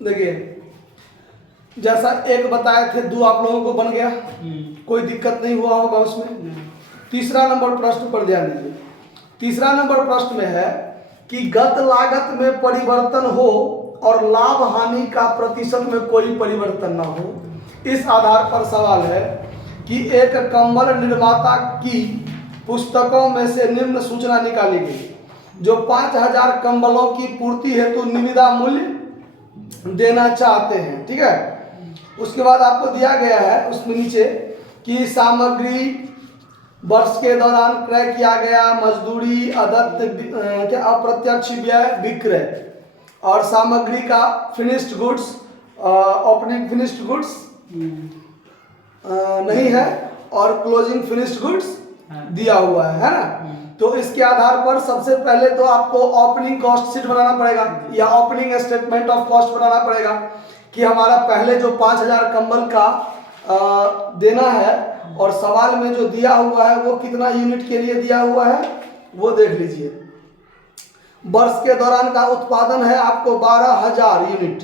देखिए जैसा एक बताए थे, 2 आप लोगों को बन गया, कोई दिक्कत नहीं हुआ होगा उसमें। तीसरा नंबर प्रश्न पर ध्यान दीजिए। तीसरा नंबर प्रश्न में है कि गत लागत में परिवर्तन हो और लाभ हानि का प्रतिशत में कोई परिवर्तन ना हो। इस आधार पर सवाल है कि एक कंबल निर्माता की पुस्तकों में से निम्न सूचना निकाली गई जो 5000 कंबलों की पूर्ति हेतु निविदा मूल्य देना चाहते हैं। ठीक है, उसके बाद आपको दिया गया है उसमें नीचे कि सामग्री वर्ष के दौरान क्रय किया गया, मजदूरी, क्या अप्रत्यक्ष व्यय, विक्रय और सामग्री का finished goods, opening finished goods नहीं है और क्लोजिंग फिनिश्ड गुड्स दिया हुआ है ना। तो इसके आधार पर सबसे पहले तो आपको ओपनिंग कॉस्ट शीट बनाना पड़ेगा या ओपनिंग स्टेटमेंट ऑफ कॉस्ट बनाना पड़ेगा कि हमारा पहले जो 5000 कंबल का देना है और सवाल में जो दिया हुआ है वो कितना यूनिट के लिए दिया हुआ है वो देख लीजिए। वर्ष के दौरान का उत्पादन है आपको 12000 यूनिट।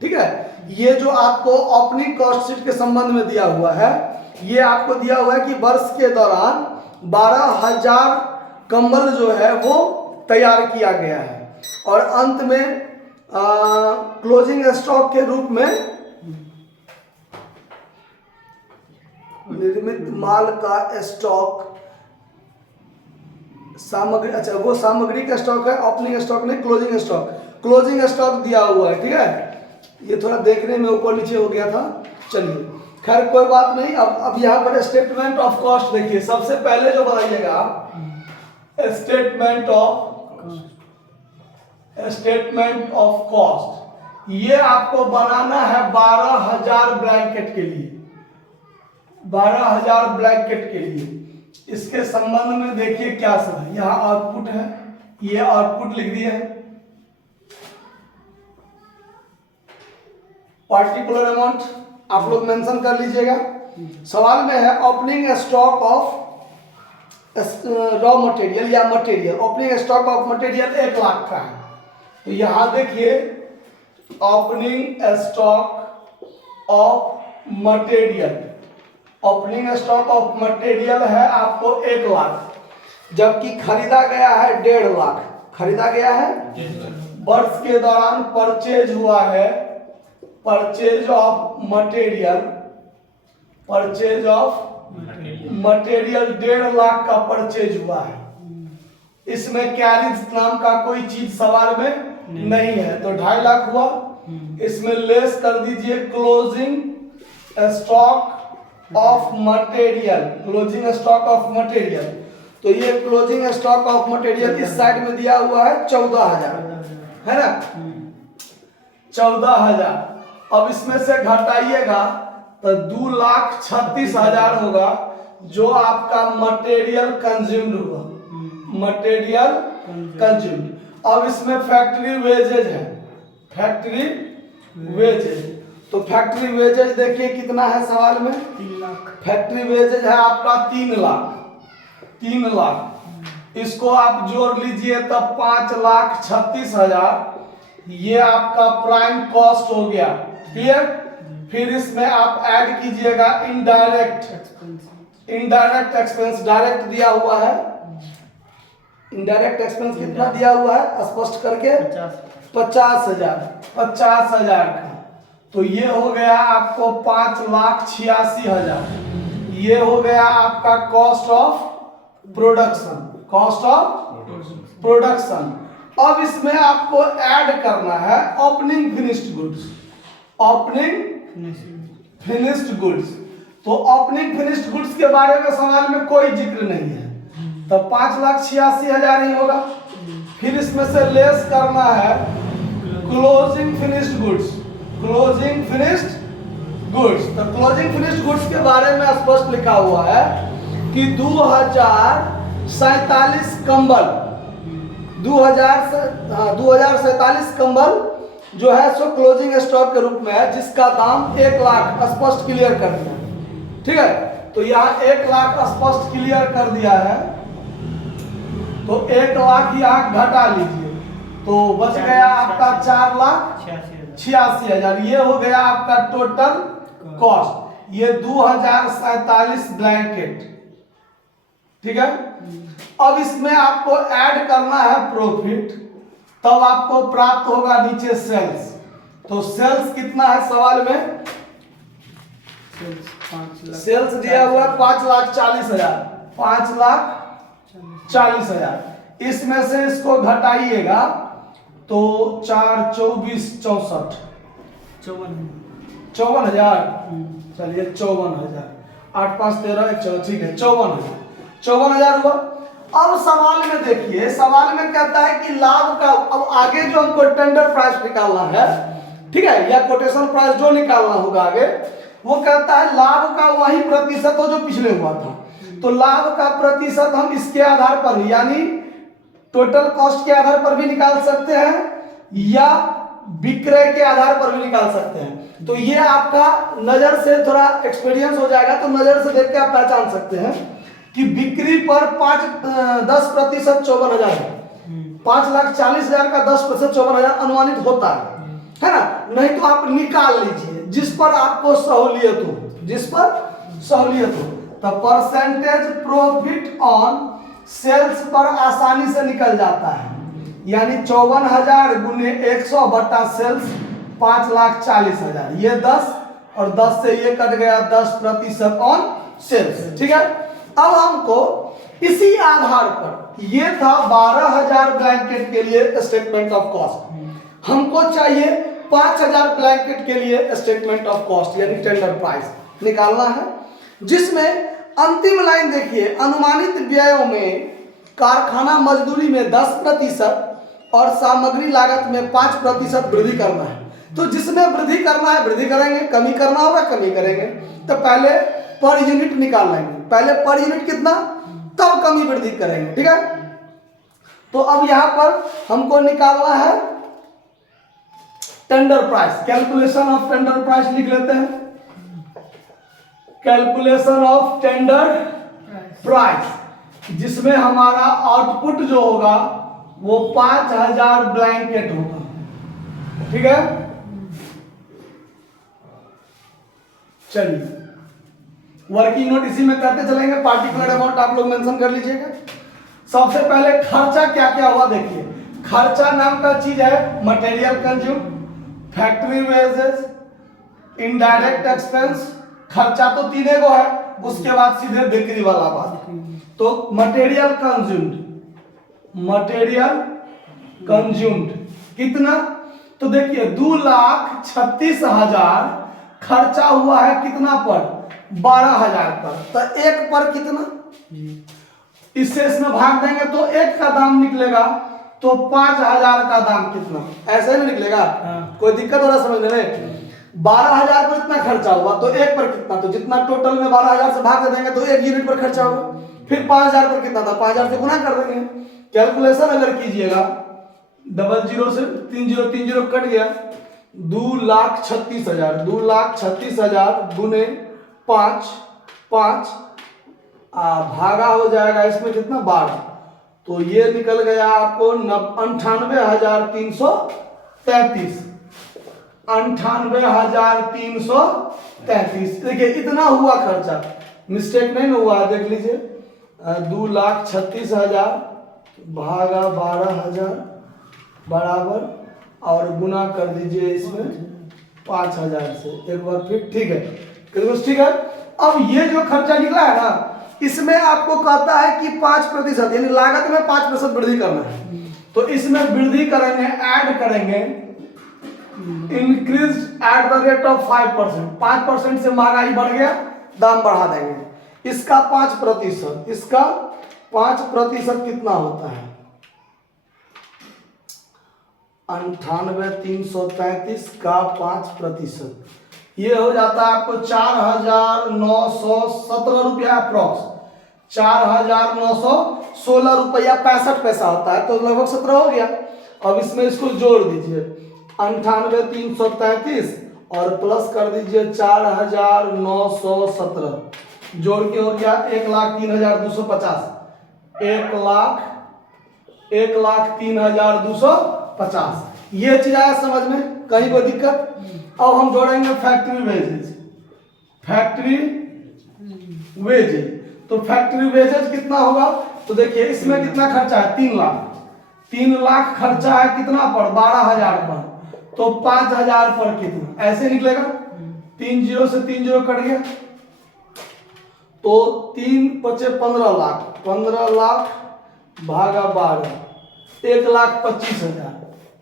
ठीक है, ये जो आपको ओपनिंग कॉस्ट शीट के संबंध में दिया हुआ है, ये आपको दिया हुआ है कि वर्ष के दौरान 12000 कंबल जो है वो तैयार किया गया है और अंत में क्लोजिंग स्टॉक के रूप में निर्मित माल का स्टॉक सामग्री, अच्छा वो सामग्री का स्टॉक है, ओपनिंग स्टॉक नहीं, क्लोजिंग स्टॉक, क्लोजिंग स्टॉक दिया हुआ है। ठीक है, ये थोड़ा देखने में ऊपर नीचे हो गया था, चलिए खैर कोई बात नहीं। अब यहाँ पर स्टेटमेंट ऑफ कॉस्ट देखिए, सबसे पहले जो बताइएगा स्टेटमेंट ऑफ कॉस्ट, ये आपको बनाना है 12000 ब्लैंकेट के लिए, 12000 ब्लैंकेट के लिए। इसके संबंध में देखिए क्या सब है, यहाँ आउटपुट है, ये आउटपुट लिख दिया है, पार्टिकुलर अमाउंट आप लोग मेंशन कर लीजिएगा। सवाल में है opening stock of raw material या material, opening stock of material 1 lakh का है। तो यहां देखिए opening stock of material, opening stock of material है आपको 1 लाख, जबकि खरीदा गया है 1.5 लाख, खरीदा गया है। वर्ष के दौरान परचेज हुआ है, purchase of material, purchase of material 1.5 lakh का परचेज हुआ है। इसमें कैरिज नाम का कोई चीज सवाल में नहीं है, तो 2.5 लाख हुआ। इसमें लेस कर दीजिए closing stock of material, closing stock of material, तो ये क्लोजिंग स्टॉक ऑफ मटेरियल इस साइड में दिया हुआ है 14000 है ना, 14000। अब इसमें से घटाइएगा तो 2,36,000 होगा जो आपका मटेरियल कंज्यूम्ड हुआ, मटेरियल कंज्यूम्ड। अब इसमें फैक्ट्री वेजेज है, फैक्ट्री वेजेज, तो फैक्ट्री वेजेज देखिए कितना है सवाल में, 3 लाख। फैक्ट्री वेजेज है आपका 3 लाख, 3 लाख। इसको आप जोड़ लीजिए तब 5,36,000, ये आपका प्राइम कॉस्ट हो गया। क्लियर? फिर इसमें आप ऐड कीजिएगा इनडायरेक्ट, इनडायरेक्ट एक्सपेंस, डायरेक्ट दिया हुआ है, इनडायरेक्ट एक्सपेंस कितना दिया हुआ है स्पष्ट करके 50,000, 50,000 का, तो ये हो गया आपको 5,86,000। ये हो गया आपका cost of production, cost of production. अब इसमें आपको ऐड करना है opening finished goods, opening finished goods. तो ओपनिंग फिनिश्ड गुड्स के बारे में सवाल में कोई जिक्र नहीं है, तो 5,86,000 ही होगा। फिर इसमें से लेस करना है closing finished goods, closing finished goods. तो क्लोजिंग फिनिश्ड गुड्स के बारे में स्पष्ट लिखा हुआ है कि 2047 कंबल, 2047 कंबल जो है सो क्लोजिंग स्टॉक के रूप में है, जिसका दाम 1 लाख स्पष्ट क्लियर कर दिया। ठीक है, तो यहाँ 1 लाख स्पष्ट क्लियर कर दिया है, तो 1 लाख यहाँ घटा लीजिए तो बच गया आपका 4,86,000, 86,000। ये हो गया आपका टोटल कॉस्ट। ये 2047 ब्लैंकेट, ठीक है। अब इसमें आपको ऐड करना है प्रॉफिट, तब आपको प्राप्त होगा नीचे सेल्स। तो सेल्स कितना है सवाल में? सेल्स दिया हुआ 5,40,000, 5,40,000। इसमें से इसको घटाइएगा तो 4, 24, 64, 54,000। चलिए 54,000, 8, 5, 13, 14, ठीक है 54,000 हुआ। अब सवाल में देखिए, सवाल में कहता है कि लाभ का, अब आगे जो हमको टेंडर प्राइस निकालना है, ठीक है, या कोटेशन प्राइस जो निकालना होगा आगे, वो कहता है लाभ का वही प्रतिशत हो जो पिछले हुआ था। तो लाभ का प्रतिशत हम इसके आधार पर यानी टोटल कॉस्ट के आधार पर भी निकाल सकते हैं या विक्रय के आधार पर भी निकाल सकते हैं। तो ये आपका नजर से थोड़ा एक्सपीरियंस हो जाएगा, तो नजर से देख के आप पहचान सकते हैं कि बिक्री पर 10% 54,000 है। 5,40,000 का 10% 54,000 अनुमानित होता है ना। नहीं तो आप निकाल लीजिए जिस पर आपको सहूलियत हो, जिस पर सहूलियत हो। तो परसेंटेज प्रॉफिट ऑन सेल्स पर आसानी से निकल जाता है, यानी 54,000 गुने 100 बटा सेल्स 5,40,000। ये 10 और 10 से ये कट गया 10% ऑन सेल्स, ठीक है। अब हमको इसी आधार पर, ये था 12,000 ब्लैंकेट के लिए स्टेटमेंट ऑफ कॉस्ट, हमको चाहिए 5,000 ब्लैंकेट के लिए स्टेटमेंट ऑफ कॉस्ट यानी टेंडर प्राइस निकालना है, जिसमें अंतिम लाइन देखिए, अनुमानित व्ययों में कारखाना मजदूरी में 10% और सामग्री लागत में 5% वृद्धि करना है। तो जिसमें वृद्धि करना है वृद्धि करेंगे, कमी करना होगा कमी करेंगे। तो पहले पर यूनिट निकाल लेंगे, पहले पर यूनिट कितना, तब कमी वृद्धि करेंगे, ठीक है। तो अब यहां पर हमको निकालना है tender price. Calculation of tender price लिख लेते हैं। कैलकुलेशन ऑफ टेंडर प्राइस, जिसमें हमारा आउटपुट जो होगा वो 5,000 ब्लैंकेट होगा, ठीक है। चलिए वर्किंग नोट इसी में करते चलेंगे, पार्टिकुलर अमाउंट आप लोग मेंशन कर लीजिएगा। सबसे पहले खर्चा क्या क्या हुआ देखिए। खर्चा नाम का चीज है material consume, factory wages, indirect expense. खर्चा तो तीन गो है, उसके बाद सीधे बिक्री वाला बात। तो मटेरियल कंज्यूम्ड, मटेरियल कंज्यूम्ड कितना, तो देखिए 2,36,000 खर्चा हुआ है कितना पर, 12,000 पर। तो एक पर कितना, इससे इसमें भाग देंगे तो एक का दाम निकलेगा, तो 5,000 का दाम कितना, ऐसे ही निकलेगा। कोई दिक्कत हो रहा समझने में? 12,000 पर इतना खर्चा हुआ तो एक पर कितना, तो जितना टोटल में 12,000 से भाग देंगे तो एक यूनिट पर खर्चा होगा। फिर 5,000 पर कितना था, 5,000 से गुना कर देंगे। कैलकुलेशन अगर कीजिएगा 00 से 30 कट गया, 2,36,000, 2,36,000 गुने 5 भागा हो जाएगा इसमें कितना, 12। तो ये निकल गया आपको 98,333, 98,333। देखिए इतना हुआ खर्चा, मिस्टेक नहीं हुआ, देख लीजिए 2,36,000 भागा 12,000 बराबर और गुना कर दीजिए इसमें 5,000 से एक बार फिर, ठीक है, ठीक है। अब ये जो खर्चा निकला है ना, इसमें आपको कहता है कि 5% यानी लागत में 5% वृद्धि करना है। तो इसमें वृद्धि करेंगे, ऐड करेंगे, increase at the rate of 5%। 5% से महंगाई बढ़ गया, दाम बढ़ा देंगे। इसका 5%, इसका 5% कितना होता है, 98,333 का 5%, ये हो जाता है आपको 4,917 रुपया अप्रॉक्स, 4,916 रुपया 65 पैसा होता है, तो लगभग 17 हो गया। अब इसमें इसको जोड़ दीजिए 98,333 और प्लस कर दीजिए 4,917, जोड़ के हो गया 1,03,250, 1,03,250। ये चीज आया समझ में? कहीं कोई दिक्कत? अब हम जोड़ेंगे फैक्ट्री वेजेज। फैक्ट्री वेजेज, तो फैक्ट्री वेजेज कितना होगा? तो देखिए इसमें कितना खर्चा है? 3 लाख। 3 लाख खर्चा है कितना पर? 12,000 पर। तो 5,000 पर कितना? ऐसे निकलेगा। 3 जीरो से 3 जीरो कट गया, तो 3 बचे 15 लाख। 15 लाख भागा 12, 1,25,000।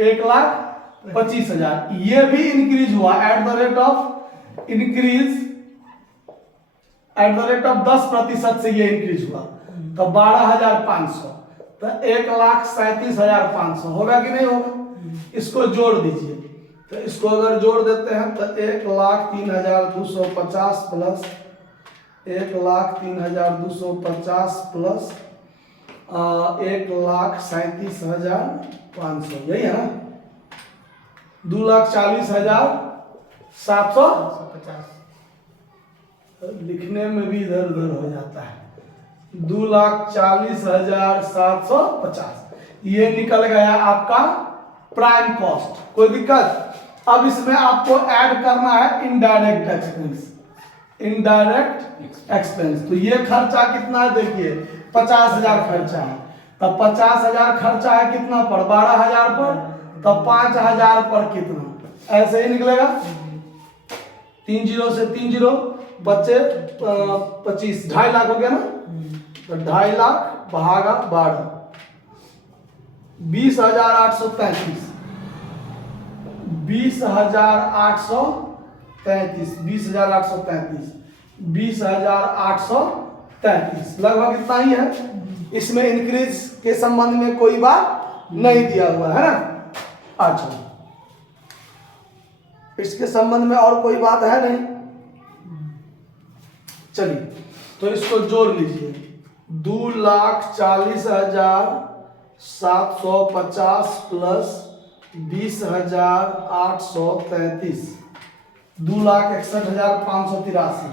1,25,000 ये भी इंक्रीज हुआ at the rate of increase, at the rate of 10% से ये इंक्रीज हुआ। तो 12,500, तो 1,37,500 होगा कि नहीं होगा? इसको जोड़ दीजिए, तो इसको अगर जोड़ देते हैं तो 1,03,250 प्लस 1,03,250 प्लस 1,37,500, यही है ना? 2,40,750 लिखने में भी इधर उधर हो जाता है। 2,40,750 ये निकल गया आपका प्राइम कॉस्ट। कोई दिक्कत? अब इसमें आपको ऐड करना है इनडायरेक्ट एक्सपेंस। इनडायरेक्ट एक्सपेंस, तो ये खर्चा कितना है? देखिए 50,000 खर्चा है, तब 50,000 खर्चा है कितना पर? 12,000 पर। तब 5,000 पर कितना? ऐसे ही निकलेगा। 3 जीरो से 3 जीरो बच्चे 25, 2.5 लाख हो गया ना? तो 2.5 लाख भागा 12, 20,833। 20,833, 20,833, 20,833 लगभग इतना ही है। इसमें इंक्रीज के संबंध में कोई बात नहीं दिया हुआ है ना? अच्छा, इसके संबंध में और कोई बात है नहीं? चलिए, तो इसको जोड़ लीजिए। 2,40,750 प्लस 20,833, 2,61,583,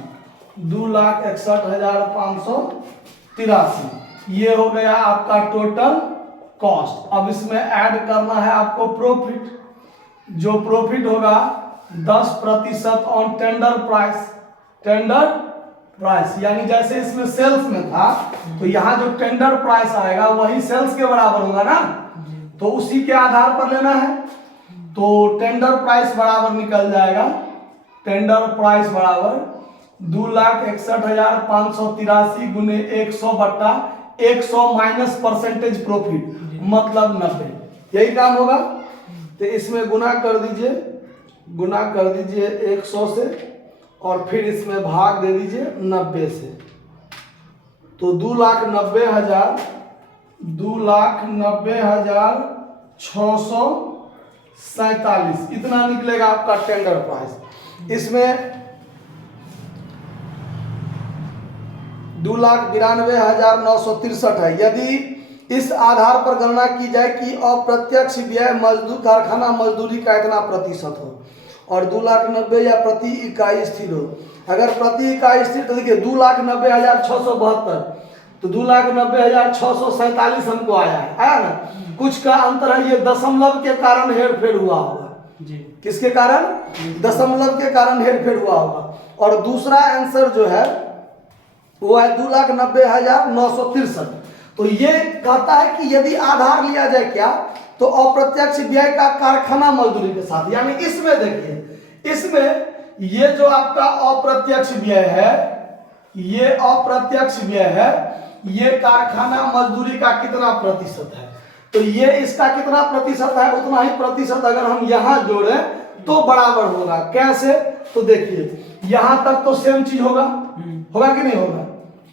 2,61,583 ये हो गया आपका टोटल कॉस्ट। अब इसमें ऐड करना है आपको प्रॉफिट। जो प्रॉफिट होगा 10% on tender price. Tender price यानी जैसे इसमें सेल्स में था, तो यहाँ जो टेंडर प्राइस आएगा वही सेल्स के बराबर होगा ना? तो उसी के आधार पर लेना है। तो टेंडर प्राइस बराबर निकल जाएगा, टेंडर प्राइस बराबर 2,61,583 गुने 100 बट्टा 100 माइनस परसेंटेज प्रॉफिट, मतलब 90। यही काम होगा। तो इसमें गुना कर दीजिए, गुना कर दीजिए 100 से, और फिर इसमें भाग दे दीजिए 90 से। तो 2,90,647 इतना निकलेगा आपका टेंडर प्राइस। इसमें 2,92,963 है। यदि इस आधार पर गणना की जाए कि अप्रत्यक्ष व्यय मजदूर कारखाना मजदूरी का इतना प्रतिशत हो, और 2,90,000 या प्रति इकाई स्थिर हो। अगर प्रति इकाई स्थिर, तो देखिए 2,90,672, तो 2,90,647 हमको आया ना? कुछ का अंतर है, ये दशमलव के कारण हेरफेर हुआ होगा जी। किसके कारण? दशमलव के कारण हेरफेर हुआ होगा। और दूसरा आंसर जो है वो है 2,90,963। तो ये कहता है कि यदि आधार लिया जाए क्या, तो अप्रत्यक्ष व्यय का कारखाना मजदूरी के साथ, यानी इसमें देखिए, इसमें ये जो आपका अप्रत्यक्ष व्यय है, ये अप्रत्यक्ष व्यय है, ये कारखाना मजदूरी का कितना प्रतिशत है? तो ये इसका कितना प्रतिशत है, उतना ही प्रतिशत अगर हम यहां जोड़े तो बराबर होगा। कैसे? तो देखिए यहां तक तो सेम चीज होगा, होगा कि नहीं होगा?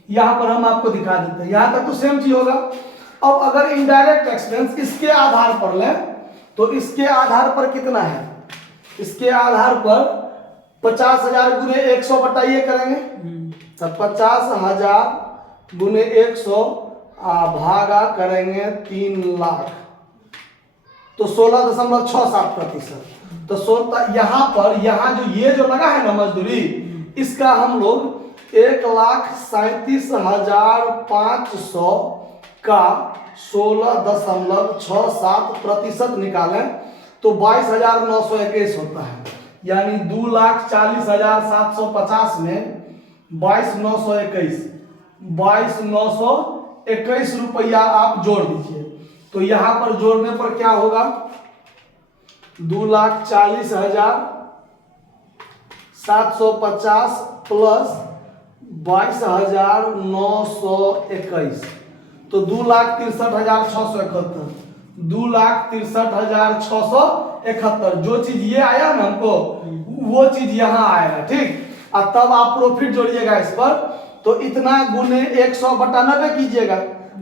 यहां पर हम आपको दिखा देते हैं, यहां तक तो सेम चीज होगा। अब अगर इनडायरेक्ट एक्सपेंस इसके आधार पर लें, तो इसके आधार पर कितना है? इसके आधार पर 50,000 गुने 100 बटाइए करेंगे, तब 50,000 गुने 100 भागा करेंगे 3 लाख, तो 16.67%। तो यहाँ पर, यहाँ जो ये जो लगा है ना मजदूरी, इसका हम लोग 1,37,500 का 16.67% निकालें, तो 22,921 होता है। यानी 2,40,750 में 22,921 रुपया आप जोड़ दीजिए। तो यहां पर जोड़ने पर क्या होगा, 2,40,750 प्लस 22,921 तो 2,63,671, 2,63,671। जो चीज ये आया ना हमको, वो चीज यहाँ आएगा। ठीक, और तब आप प्रॉफिट जोड़िएगा इस पर, तो इतना गुने 100/90 कीजिएगा,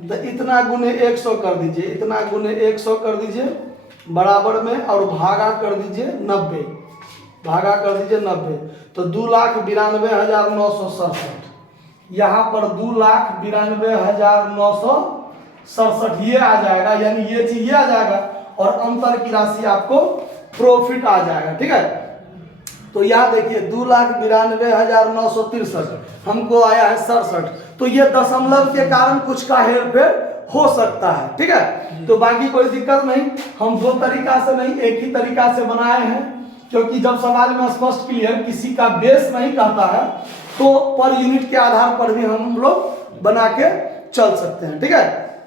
तो इतना गुने 100 कर दीजिए, इतना गुने 100 कर दीजिए बराबर में, और भागा कर दीजिए 90, भागा कर दीजिए 90। तो 2,92,967, यहाँ पर 2,92,967 ये आ जाएगा, यानी ये चीज ये आ जाएगा, और अंतर की राशि आपको प्रॉफिट आ जाएगा। ठीक है, तो यहाँ देखिए 2,92,963 हमको आया है 67, तो ये दशमलव के कारण कुछ का हेरफेर हो सकता है। ठीक है, तो बाकी कोई दिक्कत नहीं, हम दो तरीका से नहीं एक ही तरीका से बनाए हैं, क्योंकि जब समाज में स्पष्ट क्लियर किसी का बेस नहीं कहता है, तो पर यूनिट के आधार पर भी हम लोग बना के चल सकते हैं। ठीक है,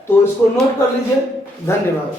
तो इसको नोट कर लीजिए। धन्यवाद।